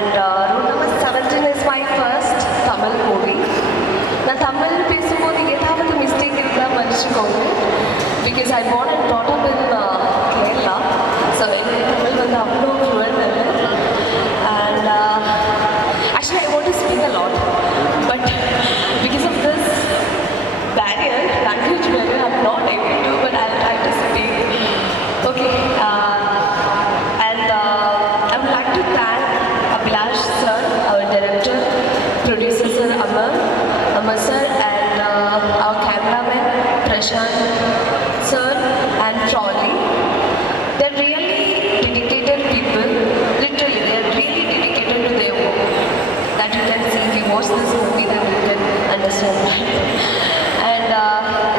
And Route number 17 is my first Tamil movie. நான் தமிழ் பேசும்போது ஏதாவது மிஸ்டேக் இருந்தால் மன்னிச்சுக்கோங்க. Because I born and brought up in Kerala. So எனக்கு தமிழ் வந்து அவ்வளோ fluent இல்லை. And actually I want to speak a lot. But because of this barrier, language barrier, I'm not able to, but I'll try to speak. Okay. And I would like to thank Abhilash sir, our director, producer sir Amar sir, and our cameraman Prashant sir and Trolley. They're really dedicated people. Literally, they're really dedicated to their work. That you can see if you watch this movie, then you can understand that. And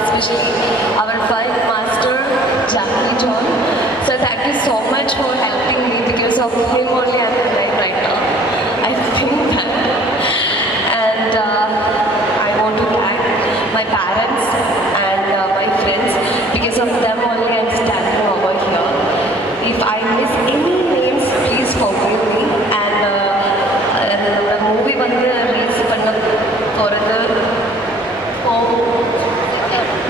especially our fight master Jackie John. So thank you so much for helping me. Because of him only I'm alive right now. I think that. And I want to thank my parents and my friends. Because of them only I'm standing over here. If I miss any names, please forgive me. And the movie வந்து release பண்ண போகிறது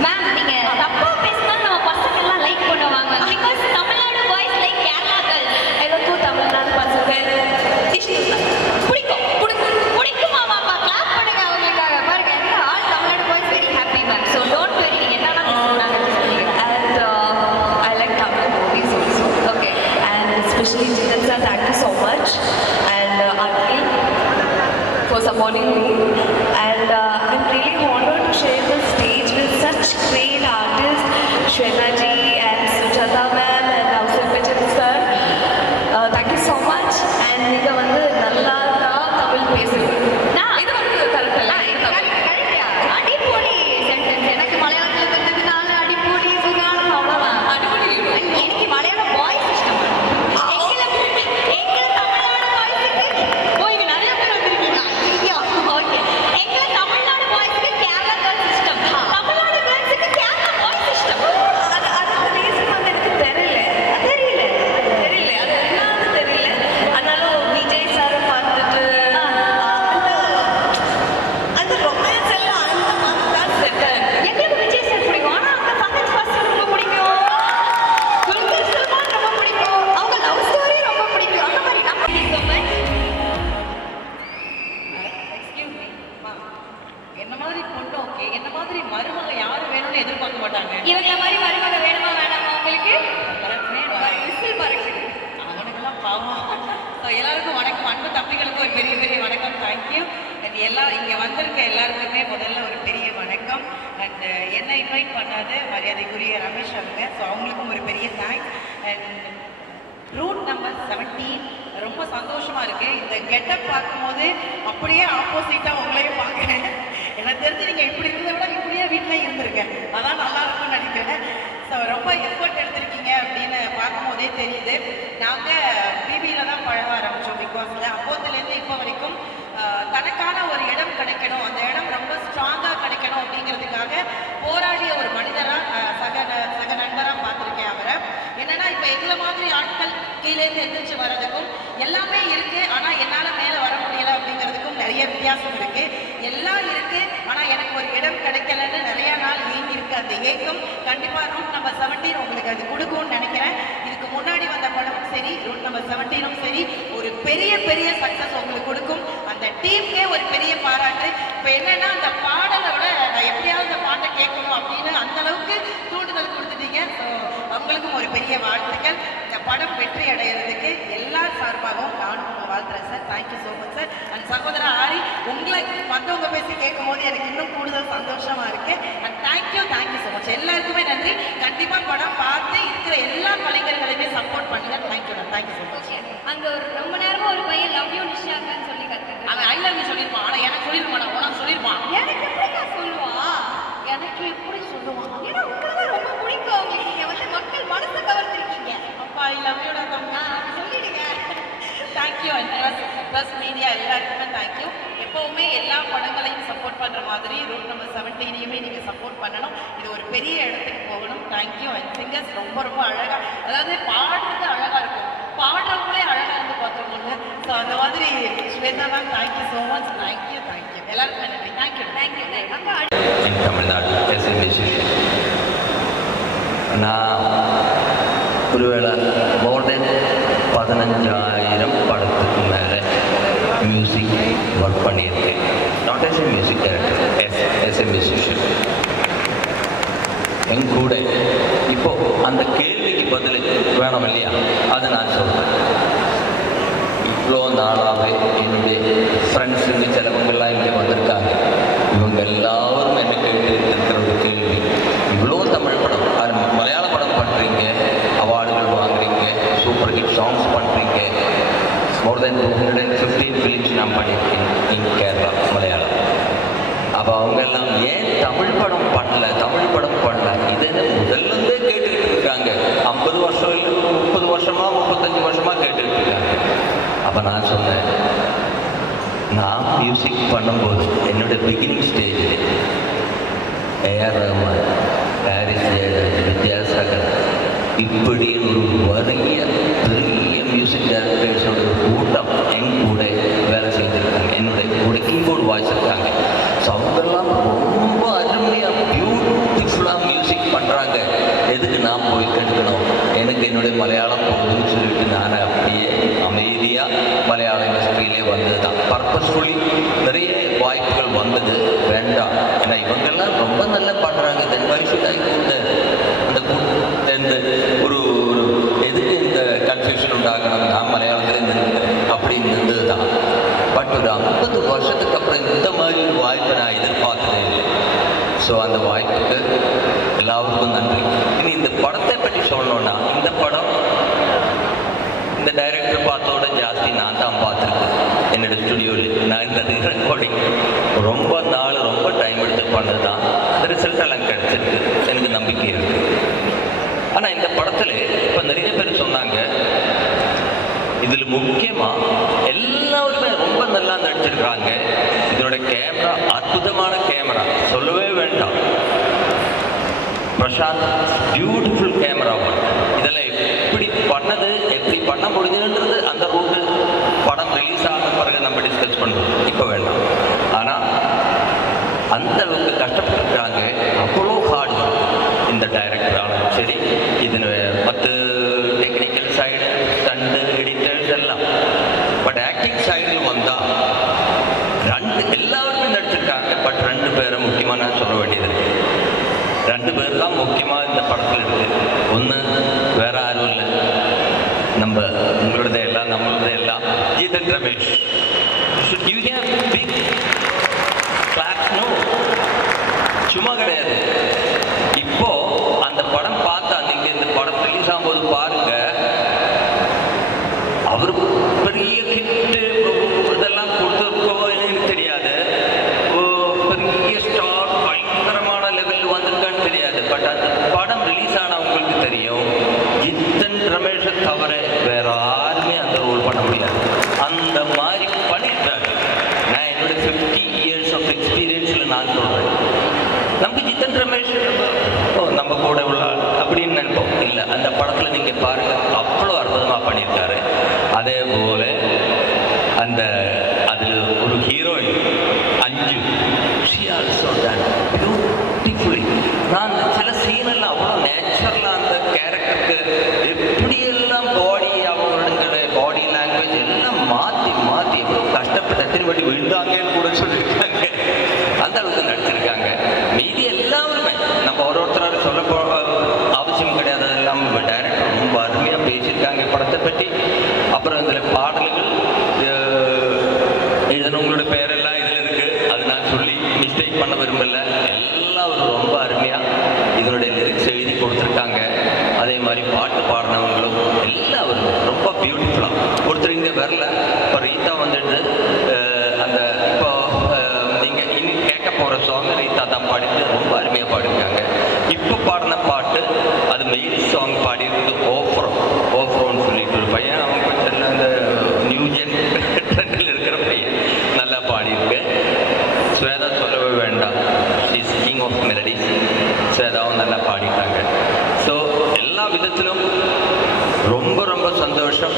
ma'am நீங்க தப்பா பேசினா நம்ம பசங்க எல்லாம் like பண்ணுவாங்க. Because Tamil Nadu boys like Kerala girls. எனக்கும் தமிழ்நாடு பசங்க பிடிக்குமா மாமா? கிளாப் பண்ணுங்க அவங்களுக்காக. பாருங்க எங்க all Tamil Nadu boys very happy ma'am. So don't worry, நீங்க என்னன்னா நாங்க and I like Tamil movies also. Okay. And especially Jitan sir, thank you so much. And Akhil for supporting me. And I'm really honored to share the stage with such great artists, Shweta ji and Sujata ma'am and Ausal Pichan sir. Thank you so much. And நீங்க வந்து நல்லா தமிழ் பேசுறீங்க. இது வந்து correct இல்ல? அடிப்பொலி sentence. எனக்கு மலையாளத்தில் வந்ததுனால அடிப்பொலி சுகாலம் அவ்வளோதான். அடிப்பொலி எனக்கு மலையாளம் பாய்ஸ் இஷ்டம். எங்களை தமிழ்நாடு பாய்ஸுக்கு இங்க நிறைய பேர் வந்திருக்கீங்க. ஐயோ ஓகே. எங்களை தமிழ்நாடு பாய்ஸுக்கு கேரளா கேர்ள்ஸ் இஷ்டம். தமிழ்நாடு கேர்ள்ஸுக்கு கேரளா பாய்ஸ் இஷ்டம். அது ரீசன் வந்து எனக்கு தெரியல. அது என்னன்னு தெரியல. ஆனாலும் விஜய் சார் பார்த்துட்டு அந்த ரொமான்ஸ் எல்லாம் அந்த மாதிரி தான் செட்டர். எங்களுக்கு விஜய் சார் பிடிக்கும். ஆனா அந்த பங்கஜ் பாஸ்கர் ரொம்ப பிடிக்கும். துல்கர் சல்மான் ரொம்ப பிடிக்கும். அவங்க லவ் ஸ்டோரி ரொம்ப பிடிக்கும். அந்த மாதிரி நம்ம so much. எக்ஸ்கியூஸ் மீ என்ன மாதிரி பொண்ணு ஓகே, என்ன மாதிரி மருமக யாரும் வேணும்னு எதிர்பார்க்க மாட்டாங்க. இவங்கள மாதிரி மருமக வேணுமா வேணாமா உங்களுக்கு? விசில் பாருங்க. அவனுக்கெல்லாம் பாவம். ஸோ எல்லாருக்கும் வணக்கம். அன்பு தம்பிகளுக்கு ஒரு பெரிய பெரிய வணக்கம். தேங்க்யூ. அண்ட் எல்லாம் இங்கே வந்திருக்க எல்லாருக்குமே முதல்ல ஒரு பெரிய வணக்கம். அண்ட் என்னை இன்வைட் பண்ணாது மரியாதைக்குரிய ரமேஷ் அவங்க. ஸோ அவங்களுக்கும் ஒரு பெரிய தேங்க்ஸ். அண்ட் ரூட் நம்பர் 17 ரொம்ப சந்தோஷமா இருக்கு. இந்த கெட்டப் பார்க்கும்போது அப்படியே ஆப்போசிட்டா உங்களையும் பார்க்குறேன். எனக்கு தெரிஞ்சு நீங்க இப்படி இருந்ததை விட இப்படியே வீட்டில் இருந்திருக்க, அதான் நல்லா இருக்கும்னு நினைக்கிறேன். ஸோ ரொம்ப எஃபர்ட் எடுத்திருக்கீங்க அப்படின்னு பார்க்கும்போதே தெரியுது. நாங்கள் பிபியில் தான் பழக ஆரம்பித்தோம் பிகாஸில். அப்போதுலேருந்து இப்போ வரைக்கும் தனக்கான ஒரு இடம் கிடைக்கணும், அந்த இடம் ரொம்ப ஸ்ட்ராங்காக கிடைக்கணும் அப்படிங்கிறதுக்காக போராடிய ஒரு மனிதராக சக நண்பராக பார்த்துருக்கேன் அவரை. என்னன்னா இப்போ எங்களை மாதிரி ஆட்கள் கீழேருந்து எந்திரிச்சு வர்றதுக்கும் எல்லாமே இருக்குது, ஆனால் என்னால் மேலே வர முடியலை அப்படிங்கிறதுக்கும் நிறைய வித்தியாசம் இருக்குது. எல்லாம் இருக்குது, ஆனால் எனக்கு ஒரு இடம் கிடைக்கலன்னு நிறையா நாள் ஏங்கியிருக்கு. அந்த ஏக்கம் கண்டிப்பாக ரூட் நம்பர் 17 உங்களுக்கு அது கொடுக்கும்னு நினைக்கிறேன். இதுக்கு முன்னாடி வந்த படமும் சரி, ரூட் நம்பர் 17ம் சரி, ஒரு பெரிய பெரிய சக்ஸஸ் உங்களுக்கு கொடுக்கும். அந்த டீமுக்கே ஒரு பெரிய பாராட்டு. இப்போ என்னன்னா அந்த பாடலை விட நான் எப்படியாவது இந்த பாட்டை கேட்கணும் அப்படின்னு அந்த அளவுக்கு தூண்டுதல் கொடுத்துட்டீங்க. ஸோ அவங்களுக்கும் ஒரு பெரிய வாழ்த்துக்கள். இந்த படம் வெற்றி அடைகிறதுக்கு எல்லா சார்பாகவும் நானும் வாழ்த்துறேன் sir. Thank you so much sir. And சகோதரர் ஆரி, உங்களை மற்றவங்க பேசி கேட்கும் போது எனக்கு இன்னும் கூடுதல் சந்தோஷமா இருக்கு. And thank you so much. எல்லாருக்குமே நன்றி. கண்டிப்பாக படம் பார்த்து இருக்கிற எல்லா கலைஞர்களையுமே சப்போர்ட் பண்ணுங்க. Thank you so much. அங்க ஒரு ரொம்ப நேரமா ஒரு பையன் லவ் யூ நிஷாங்கன்னு சொல்லி கத்துக்கு. அவன் ஐ லவ் யூ சொல்லியிருப்பான், ஆனால் எனக்கு சொல்லியிருப்பான், உனக்கு சொல்லியிருப்பான். எனக்கு எப்படிங்க சொல்லுவான்? எனக்கு எப்படி சொல்லுவான்? ஏன்னா உங்களுக்கு ரொம்ப பிடிக்கும். உங்களுக்கு நீங்க வந்து மக்கள் மனசை கவர்ந்துருக்கீங்க. அப்பா ஐ லவ் யூ தம்பி. சொல்லிடுங்க. தேங்க்யூ. அண்ட் ப்ளஸ் மீடியா எல்லாருக்குமே தேங்க்யூ. எப்போவுமே எல்லா படங்களையும் சப்போர்ட் பண்ணுற மாதிரி ரூட் நம்பர் 17ஐயுமே நீங்கள் சப்போர்ட் பண்ணணும். இது ஒரு பெரிய இடத்துக்கு போகணும். தேங்க்யூ. அண்ட் சிங்கர்ஸ் ரொம்ப ரொம்ப அழகாக, அதாவது பாடுறது அழகாக இருக்கும், பாடுறவங்களே அழகாக இருந்து பார்த்துருக்கோங்க. ஸோ ஸோ அந்த மாதிரி Shweta ma'am thank you so much. Thank you எல்லாருக்கும் நன்றி. தேங்க்யூ அப்போ in Tamil Nadu as a musician. நான் ஒருவேளை மோர் தென் 15,000 படத்துக்கு மேலே மியூசிக் ஒர்க் பண்ணியிருக்கேன். Not as a music director, as a musician. என் கூட இப்போ அந்த கேள்விக்கு பதில் வேணும் இல்லையா, அதை நான் சொல்கிறேன். இவ்வளோ நாளாக என்னுடைய ஃப்ரெண்ட்ஸுங்க சிலவங்கெல்லாம் இங்கே வந்திருக்காங்க. இவங்க எல்லாரும் என்ன கேட்டு இருக்கிற ஒரு கேள்வி, இவ்வளோ தமிழ் படம் மலையாள படம் பண்ணுறீங்க, அவார்டுகள் வாங்குறீங்க, சூப்பர் ஹிட் சாங்ஸ் பண்ணுறீங்க, மோர் தென் 215 ஃபிலிம்ஸ் நான் பண்ணியிருக்கேன் இன் கேரளா மலையாளம். அப்போ அவங்க எல்லாம் ஏன் தமிழ் படம் பண்ணல இதை முதல்ல கேட்டுக்கிட்டு இருக்காங்க. 50 வருஷம் இல்லை 30 வருஷமா 35 வருஷமா கேட்டுக்கிட்டு இருக்காங்க. அப்போ நான் சொன்னேன், நான் மியூசிக் பண்ணும்போது என்னோட பிகினிங் ஸ்டேஜில் ஏஆர் ரஹ்மான், ஹாரிஸ் ஜெயராஜ், வித்யாசாகர் இப்படி ஒரு பெரிய மியூசிக் டைரக்டர்ஸோட ஒரு கூட்டம் என் கூட வேலை செய்திருக்காங்க. என்னுடைய கூட கீபோர்டு வாய்ச்சிருக்காங்க. ஸோ அவங்கெல்லாம் ரொம்ப அருமையாக பியூட்டிஃபுல்லாக மியூசிக் பண்ணுறாங்க. எதுக்கு நான் போய் கெடுக்கணும், எனக்கு என்னுடைய மலையாளம் போகுதுன்னு சொல்லிட்டு நான் அப்படியே அமைதியாக மலையாள இண்டஸ்ட்ரியிலே வந்தது தான். பர்பஸ்ஃபுல்லி நிறைய வாய்ப்புகள் வந்தது, வேண்டாம். ஏன்னா இவங்கெல்லாம் ரொம்ப நல்லா பண்ணுறாங்க. தென் வயசுக்காக அந்த கூட்டேருந்து ஒரு எதுக்கு இந்த கன்ஃபியூஷன் உண்டாகணும், நான் மலையாளத்தில் நிறுத்தேன் அப்படின்னு இருந்தது தான். பட் ஒரு 50 வருஷத்துக்கு அப்புறம் இந்த மாதிரி ஒரு வாய்ப்பை நான் எதிர்பார்த்ததே இல்லை. ஸோ அந்த வாய்ப்புக்கு எல்லாருக்கும் நன்றி. இனி இந்த படத்தை பற்றி சொல்லணும்னா, இந்த படம் இந்த டைரக்டர் பார்த்தோட ஜாஸ்தி நான் தான் பார்த்துருக்கேன் என்னோட ஸ்டுடியோவில். நான் இந்த ரெக்கார்டிங் ரொம்ப டைம் எடுத்து பண்ணது தான். அந்த ரிசல்ட் எல்லாம் கிடச்சிருக்கு, எனக்கு நம்பிக்கை இருக்குது. ஆனால் இந்த படத்தில் இப்போ நிறைய பேர் சொன்னாங்க, இதில் முக்கியமாக எல்லாருமே ரொம்ப நல்லா நடிச்சிருக்கிறாங்க. இதனோட கேமரா அற்புதமான கேமரா, சொல்லவே வேண்டாம். Prashanth beautiful camera work. இதெல்லாம் எப்படி பண்ணது, எப்படி பண்ண முடிஞ்சதுன்றது அந்த ரூட்டு படம் ரிலீஸ் ஆன பிறகு நம்ம டிஸ்கஸ் பண்ணுவோம், இப்போ வேண்டாம். ஆனால் அந்த அளவுக்கு கஷ்டப்பட்டுருக்காங்க. அவ்வளோ ஹார்ட் ஒர்க் இந்த டைரக்டராலும் சரி, இதில் மற்ற டெக்னிக்கல் சைடு, ஸ்டண்டு, எடிட்டர்ஸ் எல்லாம். பட் ஆக்டிங் சைடில் வந்தால் எல்லாருமே நடிச்சிருக்காங்க. பட் 2 பேரை முக்கியமாக நான் சொல்ல வேண்டியது இருக்குது. 2 பேர் தான் முக்கியமாக இந்த படத்தில் இருக்குது. ஒன்று வேற யாரும் இல்லை, நம்ம உங்களோடதே எல்லாம் நம்மளோடதே எல்லாம் ஜீதன் ரமேஷ். சும்மா கிடையாது. இப்போ அந்த படம் பார்த்தா, நீங்க இந்த படம் ரிலீஸ் ஆகும்போது பாருங்க, அவர் பெரிய ஹிட்டு இதெல்லாம் கொடுத்துருக்கோ எனக்கு தெரியாது, பெரிய ஸ்டார் பயங்கரமான லெவலில் வந்திருக்கான்னு தெரியாது. பட் அந்த படம் ரிலீஸ் ஆனவங்களுக்கு தெரியும், ஜித்தன் ரமேஷை தவிர வேற யாருமே அந்த ரோல் பண்ண முடியாது. அந்த மாதிரி பண்ணிட்டாரு. நான் என்னோட 50 இயர்ஸ் ஆஃப் எக்ஸ்பீரியன்ஸில் நான் சொல்கிறேன், நமக்கு ஜித்தன் ரமேஷ் நம்ம கூட உள்ள அப்படின்னு நினைப்போம். இல்லை, அந்த படத்தில் நீங்கள் பாருங்கள், அவ்வளோ அற்புதமாக பண்ணியிருக்காரு. அதே போல் அதில் ஒரு ஹீரோயின் அஞ்சு, she also done beautifully. நான் சில சீனெல்லாம் அவ்வளோ நேச்சுரலாக அந்த கேரக்டருக்கு எப்படியெல்லாம் அவங்களுடைய பாடி லாங்குவேஜ் எல்லாம் மாற்றி எவ்வளோ கஷ்டப்பட்டு எத்தனை வாட்டி விழுந்தாங்கன்னு கூட சொல்லியிருக்காங்க. அந்த அளவுக்கு நடிச்சிருக்காங்க. மீதி எல்லாருமே நம்ம ஒருத்தராக சொல்ல அவசியம் கிடையாது. அதெல்லாம் டைரக்டர் ரொம்ப அருமையாக பேசியிருக்காங்க படத்தை பற்றி. அப்புறம் இதில் பாடல்கள் எழுதினவங்களோட பேரெல்லாம் இதில் இருக்குது, அது நான் சொல்லி மிஸ்டேக் பண்ண விரும்பல. எல்லாம் ரொம்ப அருமையாக இதனுடைய லிரிக்ஸ் எழுதி கொடுத்துருக்காங்க. அதே மாதிரி பாட்டு பாடினவங்களும் எல்லாரும் ரொம்ப பியூட்டிஃபுல்லாக. ஒருத்தர் இங்கே வரல, இப்போ ரீதா வந்துட்டு அந்த இப்போ நீங்கள் இனி கேட்க போகிற சாங் ரீதா தான் பாடிட்டு ரொம்ப அருமையாக பாடிருக்காங்க. இப்போ பாடின பாட்டு அது மெயில் சாங் பாடியிருக்கு ஓஃப்ரோன்னு சொல்லிட்டு ஒரு பையன். அவன் கொஞ்சம் அந்த நியூ ஜென் ட்ரெண்டில் இருக்கிற பையன், நல்லா பாடியிருக்கு. ஸ்வேதா சொல்லவே வேண்டாம், ஷீஸ் கிங் ஆஃப் மெலடிஸ். ஸ்வேதாவும் நல்லா பாடிட்டாங்க. ஸோ எல்லா விதத்திலும் ரொம்ப சந்தோஷம்.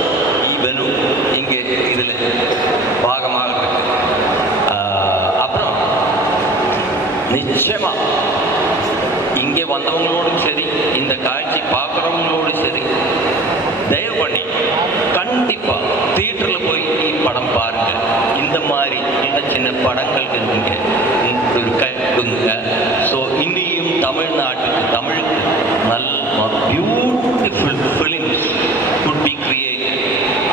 ஈவனும் இங்கே இதில் நிச்சயமா இங்கே வந்தவங்களோடும் சரி, இந்த காட்சி பார்க்குறவங்களோடும் சரி, தயவு பண்ணி கண்டிப்பா தியேட்டரில் போய் படம் பாருங்க. இந்த மாதிரி சின்ன சின்ன படங்கள் இருந்துங்க கொடுங்க. ஸோ இந்தியும் தமிழ்நாட்டுக்கு, தமிழுக்கு நல்ல beautiful films could be created.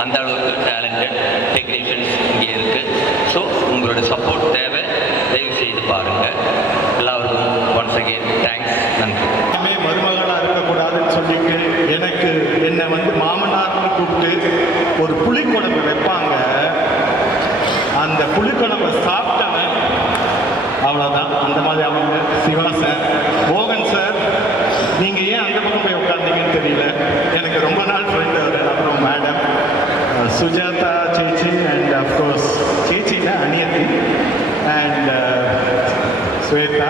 அந்த அளவுக்கு டேலண்டட் டெக்னீஷியன்ஸ் இங்கே இருக்கு. ஸோ உங்களோட சப்போர்ட் தேவை. தயவு செய்து பாருங்க. எல்லாருக்கும் ஒன்ஸ் அகெயின் தேங்க்ஸ், நன்றி. மருமகளாக இருக்கக்கூடாதுன்னு சொல்லிட்டு என்னை மாமனார்னு கூப்பிட்டு ஒரு புளிக்குழம்பு வைப்பாங்க. அந்த புளிக்குழம்பை சாப்பிட்டவன் அவ்வளோதான். அந்த மாதிரி அவங்க சிவா சார், மோகன் சார், நீங்கள் ஏன் அந்த பக்கம் போய் உட்காந்தீங்கன்னு தெரியல. எனக்கு ரொம்ப நாள் ஃப்ரெண்ட் அவர். அப்புறம் மேடம் சுஜாதா சேச்சி அண்ட் அஃப்கோர்ஸ் சேச்சின்னா அனியத்தி அண்ட் ஸ்வேதா,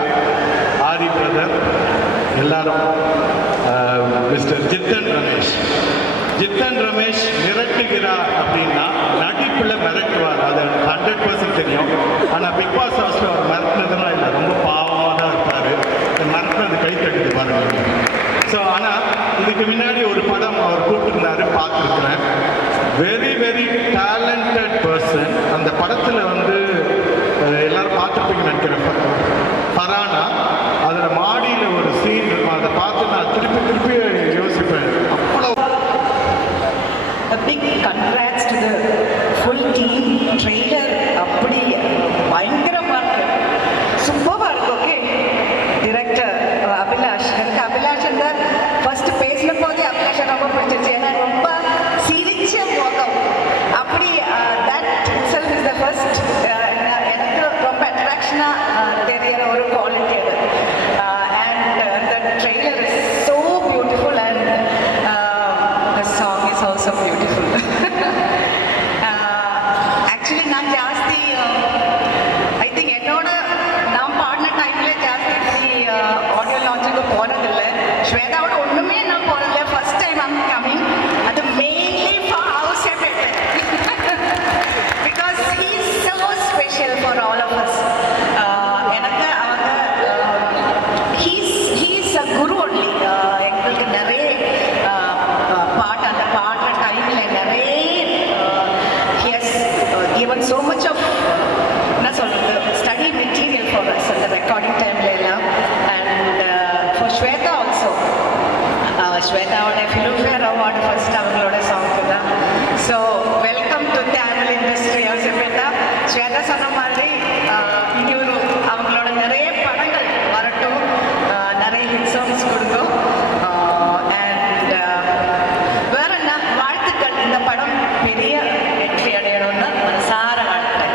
ஆரி பிரதர், எல்லாரும், மிஸ்டர் ஜித்தன் ரமேஷ் மிரட்டுகிறார் அப்படின்னா நடிப்பில் மிரட்டுவார், அது 100% தெரியும். ஆனால் பிக் பாஸ் ஹவுஸில் அவர் மிரட்டுனதுலாம் இல்லை, ரொம்ப பாவமாக தான் இருப்பார். மிரட்டுனது கை தட்டுது பாருங்க. ஸோ ஆனால் இதுக்கு முன்னாடி ஒரு படம் அவர் கூப்பிட்டுருந்தாரு, பார்த்துருக்குறேன். Very very talented person. அந்த படத்தில் எல்லாரும் பார்த்துருப்பீங்கன்னு நினைக்கிறேன், ஃபரானா. அதில் மாடியில் ஒரு சீன் இருக்கும், அதை பார்த்து நான் திருப்பி யோசிப்பேன். அவ்வளோ A big congrats to the full team. Trailer அப்படி பயங்கரமா இருக்கு, சூப்பராக இருக்கு. Okay, director Abhilash. எனக்கு அபிலாஷ் ஃபர்ஸ்ட் பேசின போதே அபிலாஷை ரொம்ப பிடிச்சிருச்சு. ஏன்னா ரொம்ப சிரிச்ச முகம், அப்படி that itself is the first எனக்கு ரொம்ப அட்ராக்ஷனாக தெரியற ஒரு குவாலிட்டி அது. And the trailer is so beautiful and the song is also beautiful. Actually நான் ஜாஸ்தி ஐ திங்க் நான் பாடின டைம்ல ஜாஸ்தி ஆடியோ லான்ச்சுக்கு போனதில்லை. ஸ்வேதாவோட ஒன்றுமே நான் போனதில்லை. First time I'm coming. அது mainly for house effect because he is so special for all of us. எனக்கு அவங்க ஹீஸ் அ குரு ஒன்லி. எங்களுக்கு நிறைய பாட்டு, அந்த பாடுற டைமில் நிறைய given so much of என்ன சொல்றது study material for us அந்த recording timeல எல்லாம். and for Shweta also, Shwetaவோட Filmfare Award first அவங்களோட சாங்க்கு தான். so welcome to Tamil industry of Shweta. Shweta சொன்ன மாதிரி இனியும் அவங்களோட நிறைய படங்கள் வரட்டும், நிறைய hit songs கொடுக்கும். and வேற என்ன வாழ்த்துக்கள், இந்த படம் பெரிய வெற்றி அடையணும்னு மனசார வாழ்த்துக்கள்.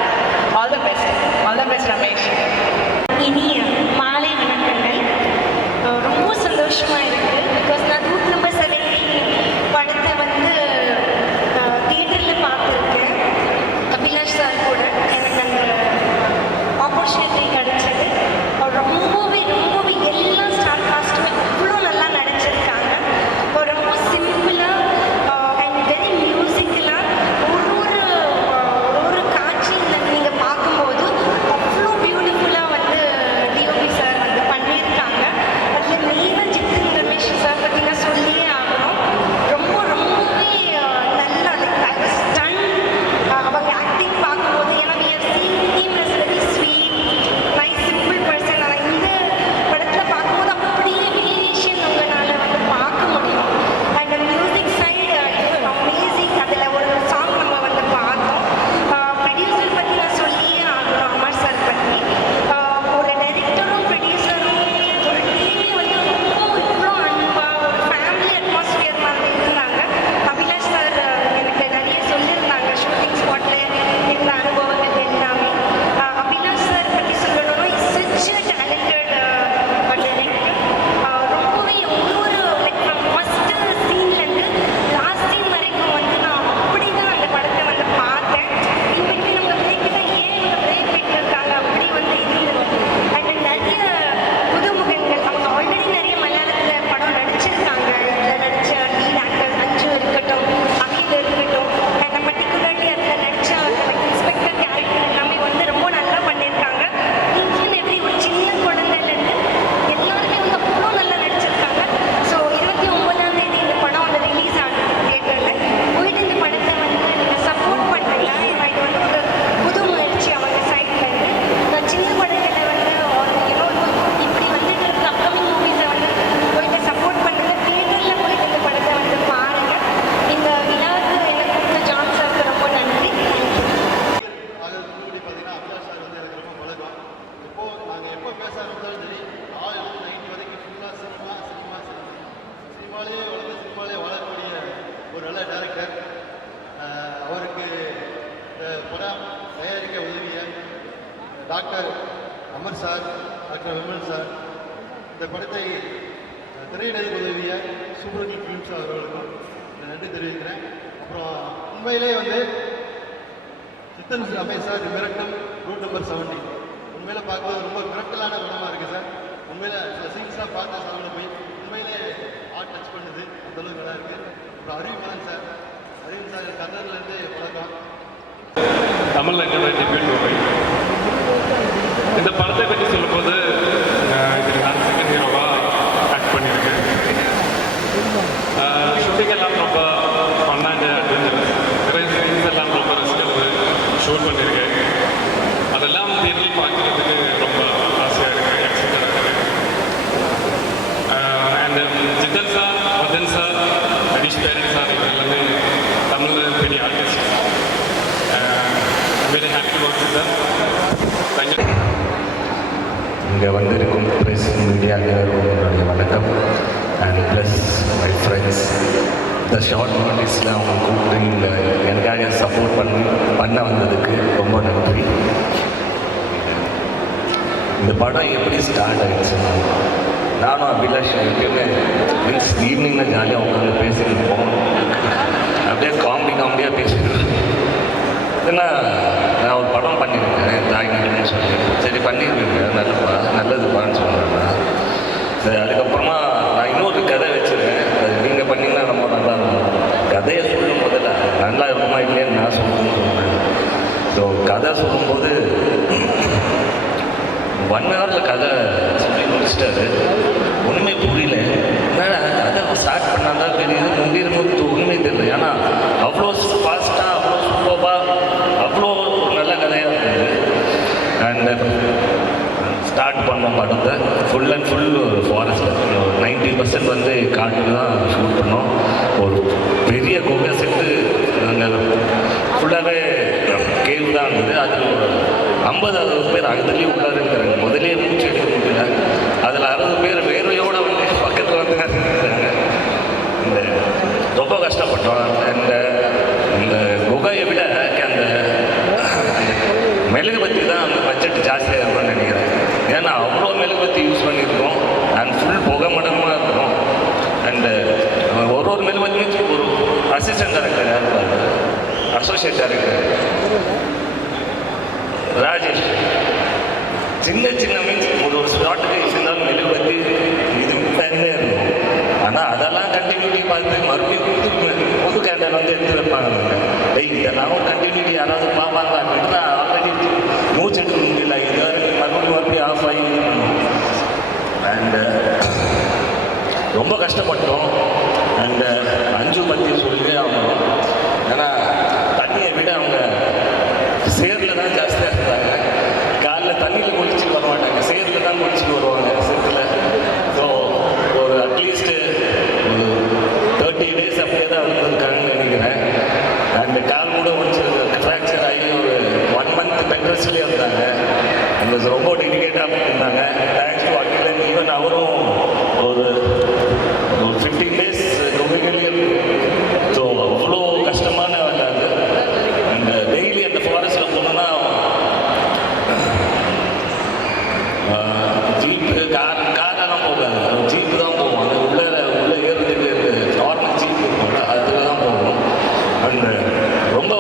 படம் தயாரிக்க உதவிய doctor Amar sir, doctor Vimal sir, இந்த படத்தை திரையிடலுக்கு உதவிய சூப்பர் ஃபிலிம்ஸ் அவர்களுக்கும் நன்றி தெரிவிக்கிறேன். அப்புறம் உண்மையிலே வந்து சித்தன் ரமேஷ் சார் மிரட்டும் ரூட் நம்பர் 70 உண்மையில பார்க்கும்போது ரொம்ப மிரட்டலான படமாக இருக்குது சார். உண்மையில சில சீன்ஸ்லாம் பார்த்த சார்ந்த போய் உண்மையிலே ஹார்ட் டச் பண்ணுது, அந்தளவுக்கு நல்லா இருக்குது. அப்புறம் அறிவுமரன் சார் கர்னர்லேருந்து பழக்கம். தமிழ் என்னோட டெபியூட் மூவி. இந்த படத்தை பற்றி சொல்லும்போது இதில் நான் செகண்ட் ஹீரோவாக ஆக்ட் பண்ணியிருக்கேன். ஷூட்டிங் எல்லாம் ரொம்ப ஃபன்னாக அண்ட் அட்வென்ச்சரஸ். நிறைய சீன்ஸ் எல்லாம் ரொம்ப ரசிக்கிறது ஷூட் பண்ணியிருக்கேன். அதெல்லாம் தியேட்டரில் பார்க்குறதுக்கு ரொம்ப ஆசையாக இருக்குது, எக்ஸைட்டடாக இருக்குது. And Jithan sir, Madhan sir, Harish Peran sir, இவங்க எல்லாமே தமிழில் பெரிய artist. Very happy work with them. Thank you. இங்கே வந்திருக்கும் ப்ரெஸ் மீடியா என்னுடைய வணக்கம். அண்ட் ப்ளஸ் மை ஃப்ரெண்ட்ஸ், இந்த ஷார்ட் நோட்டீஸில் அவங்க கூப்பிட்டு எனக்காக சப்போர்ட் பண்ண வந்ததுக்கு ரொம்ப நன்றி. இந்த படம் எப்படி ஸ்டார்ட் ஆகிடுச்சுன்னா, நானும் அபிலாஷ் எப்பயுமே மீன்ஸ் ஈவினிங்கில் ஜாலியாக உட்காந்து பேசிட்டு இருப்போம். அப்படியே காமெடியாக பேசிட்டு ஏன்னா நான் ஒரு படம் பண்ணியிருக்கேன் தாய்நாடுன்னு சொல்லி. சரி பண்ணியிருக்கேன், நல்லதுப்பான்னு சொன்னாங்க. சரி அதுக்கப்புறமா நான் இன்னொரு கதை வச்சுருக்கேன், அது நீங்கள் பண்ணிங்கன்னா ரொம்ப நல்லா இருக்கும். கதையை சொல்லும் போதில் நல்லா இருக்குமா இல்லையான்னு நான் சொல்லணும்னு சொன்னேன். ஸோ கதை சொல்லும்போது 1 ஹவரில் கதை சொல்லி முடிச்சிட்டாரு. ஒன்றுமே புரியல. என்னடா கதை ஸ்டார்ட் பண்ணால் தான் தெரியுது, முடியும்போது ஒன்றுமே தெரியல. ஏன்னா அவ்வளோ ஃபாஸ்ட்டாக, அவ்வளோ சூப்பராக, அவ்வளோ நல்ல கதையாக இருந்தது. அண்ட் ஸ்டார்ட் பண்ணோம் படத்தை. ஃபுல் அண்ட் ஃபுல் ஒரு ஃபாரஸ்ட்டில் 90% வந்து காட்டில் தான் ஷூட் பண்ணோம். ஒரு பெரிய குகை செட்டு நாங்கள் ஃபுல்லாகவே கேள்வி தான் இருந்தது. அதில் ஒரு 50-60 பேர் அதுலேயும் உள்ளார இருக்கிறாங்க. முதலே மூச்சு எடுக்க முடியல. அதில் 60 பேர் வேர்வையோடு வந்து பக்கத்தில் வந்து இந்த ரொம்ப கஷ்டப்பட்டோம். இந்த குகையை விட அந்த மெழுகுபத்தி தான் அந்த பட்ஜெட் ஜாஸ்தியாக இருக்கும்னு நினைக்கிறேன். ஏன்னா அவ்வளோ மெழுகுபத்தி யூஸ் பண்ணியிருக்கோம். அண்ட் ஃபுல் புகை மடமாக இருக்கும். அண்டு ஒரு மெழுகுபத்தியும் ஒரு அசிஸ்டன்ட் டைரக்டர் யார் இருப்பார், அசோசியேட் டைரக்டர் ராஜேஷ். சின்ன மீன்ஸ் ஒரு ஸ்பாட்டுக்கு இருந்தாலும் மெழுகுபத்தி இது தனியாக இருக்கும். ஆனால் அதெல்லாம் கண்டினியூட்டி பார்த்து மறுபடியும் புது கேண்டல் வந்து எடுத்து வைப்பாங்க. இதெல்லாம் கண்டினியூட்டி யாராவது பார்ப்பாங்க அப்படின்னா ஆல்ரெடி மூச்சு எடுக்க முடியல. இது மறுபடியும் ஆஃப் ஆகி அண்டு ரொம்ப கஷ்டப்பட்டோம். அண்டு அஞ்சு பற்றி சொல்லி ஆகணும். ஏன்னா தண்ணியை விட அவங்க சேரில் தான் ஜாஸ்தியாக இருந்தாங்க. காலைல தண்ணியில் குளிச்சுட்டு வர மாட்டாங்க, சேரில் தான் குளிச்சுட்டு வருவாங்க சேத்துல. ஸோ ஒரு அட்லீஸ்ட்டு ஒரு 30 days அப்படியே தான் இருந்திருக்காங்கன்னு நினைக்கிறேன். அண்டு கால் கூட முடிச்சு ஃப்ராக்சர் ஆகி ஒரு 1 month பெட் ரெஸ்ட்லேயே இருந்தாங்க. அந்த ரொம்ப டெடிகேட்டாக பண்ணியிருந்தாங்க. Thanks to Akilan. ஈவன் அவரும் ஒரு 15 days ரொம்பவே. ஸோ அவ்வளோ கஷ்டமான வேலை அது. அண்ட் டெய்லி அந்த ஃபாரஸ்ட்டில் போனோன்னா ஜீப்பு காரெல்லாம் போகாது, ஜீப்பு தான் போவோம். அது உள்ளே ஏறுறதுக்கு நார்மல் ஜீப் இருக்கும், அதில் தான் போவோம். அண்டு ரொம்ப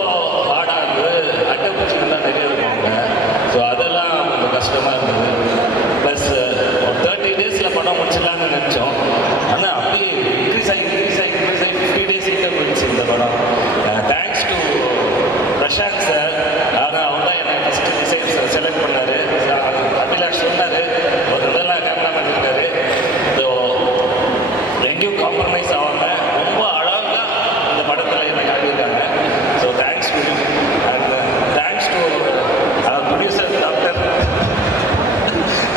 ஹார்டாக இருந்தது. அட்டைப்பூச்சிகள் தான் நிறைய இருப்பாங்க. ஸோ அதெல்லாம் ரொம்ப கஷ்டமாக இருந்தது. ப்ளஸ் ஒரு 30 days படம் முடிச்சிடலான்னு நினச்சோம். ஆனால் அப்படியே இன்க்ரீஸ் ஆகி 50 days கிட்ட போயிடுச்சு இந்த படம். Thanks to Prashanth sir. அவர் தான் என்னை ஃபஸ்ட்டு செலக்ட் பண்ணார். அபிலாஷ் சொன்னார், ஒரு இதெல்லாம் கேமராமேன் இருக்கார். ஸோ எங்கேயும் காம்ப்ரமைஸ் ஆகாமல் ரொம்ப அழகாக இந்த படத்தில் என்னை காட்டியிருக்காங்க. So thanks to and thanks to producer doctor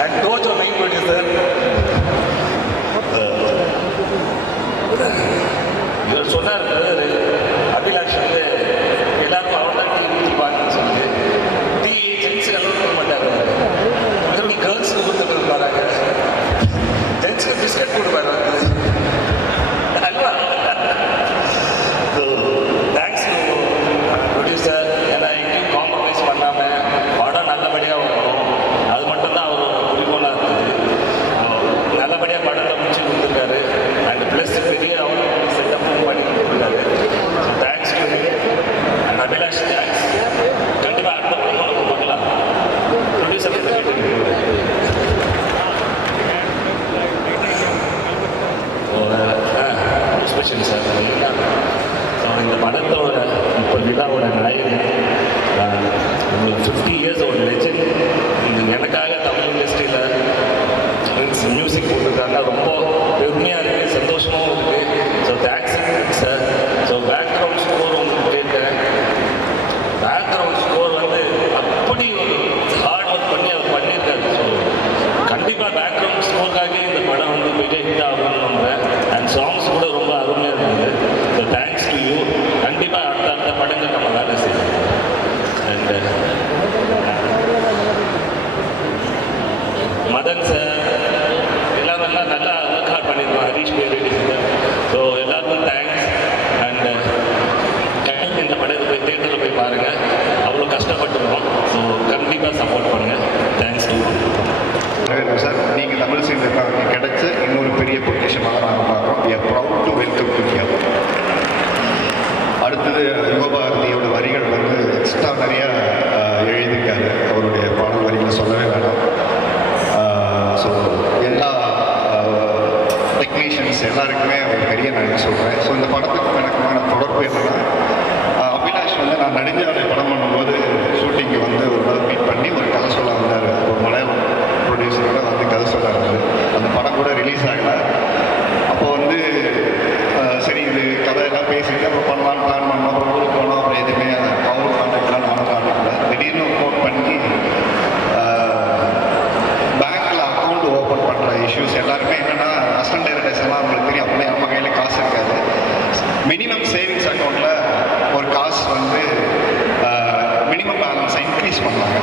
and Tojo main producer. இவர் சொன்னார், அபிலாஷ் வந்து எல்லாருக்கும் அவர் தான் டிவி பார்த்து 50 இயர்ஸ் ஒரு லெஜெண்ட். எனக்காக தமிழ் இண்டஸ்ட்ரியில் மியூசிக் போட்டிருக்காங்க. ரொம்ப பெருமையாக இருக்குது, சந்தோஷமாகவும் இருக்குது. So thanks sir. So background score உங்களுக்கு கேட்டேன். பேக்ரவுண்ட் ஸ்கோர் வந்து அப்படி ஒரு ஹார்ட் ஒர்க் பண்ணி அவர் பண்ணியிருக்காரு. ஸோ கண்டிப்பாக பேக்ரவுண்ட் ஸ்கோருக்காக இந்த படம் வந்து பெரிய ஹிட் ஆகணும்னு நம்புகிறேன். அண்ட் சாங்ஸ் கூட ரொம்ப அருமையாக இருந்தது. So thanks to you. கண்டிப்பாக அடுத்த படங்கள் நம்ம வேலை செய்யணும். அண்ட் மதன் சார் எல்லாரும் நல்லா ஒர்க் ஹார்ட் பண்ணியிருக்கோம். ஹரீஷ் பேர். ஸோ எல்லாருக்கும் தேங்க்ஸ். அண்ட் கண்டிப்பாக இந்த படத்தை போய் தேட்டரில் போய் பாருங்கள். அவ்வளோ கஷ்டப்பட்டுருக்கோம். ஸோ கண்டிப்பாக சப்போர்ட் பண்ணுங்கள். Thanks to sir. நீங்கள் தமிழ் சினிமாவுக்கு கிடைச்ச இன்னொரு பெரிய பொக்கிஷமாக நாங்கள் பார்க்குறோம். we are proud to welcome you here. அடுத்தது யுகபாரதியோட வரிகள் வந்து எக்ஸ்ட்ரா நிறையா எழுதியிருக்காரு. அவருடைய பாடல் வரிகளை சொல்லவே வேணாம். ஸோ எல்லா டெக்னீஷியன்ஸ் எல்லாருக்குமே ஒரு பெரிய நன்றி சொல்கிறேன். ஸோ இந்த படத்துக்கு எனக்குமான தொடர்பு என்னன்னா, அபிலாஷ் வந்து நான் நெடுஞ்சாலை படம் பண்ணும்போது ஷூட்டிங்கு வந்து ஒரு நாள் மீட் பண்ணி ஒரு கதை சொல்ல வந்தார். ஒரு மலையாளம் ப்ரொடியூசரோட வந்து கதை சொல்ல வந்தார். அந்த படம் கூட ரிலீஸ் ஆகலை. அப்போ வந்து சரி இது கதையெல்லாம் பேசிட்டு அப்புறம் பண்ணலான்னு பிளான் பண்ணோம். அப்புறம் ஊருக்கு போனோம். அப்புறம் எதுவுமே அவரும் காண்டாக்ட்லாம் நானும் காண்டாக்டில் திடீர்னு ஃபோன் பண்ணி பேங்க்கில் அக்கௌண்ட் ஓப்பன் பண்ணுற இஷ்யூஸ் எல்லாருமே என்னென்னா, அசிஸ்டன்ட் டைரக்டர்ஸ் எல்லாம் அவங்களுக்கு தெரியும். அப்படியே நம்ம கையில் காசு இருக்காது. மினிமம் சேவிங்ஸ் அக்கௌண்ட்டில் ஒரு காசு வந்து மினிமம் பேலன்ஸை இன்க்ரீஸ் பண்ணாங்க.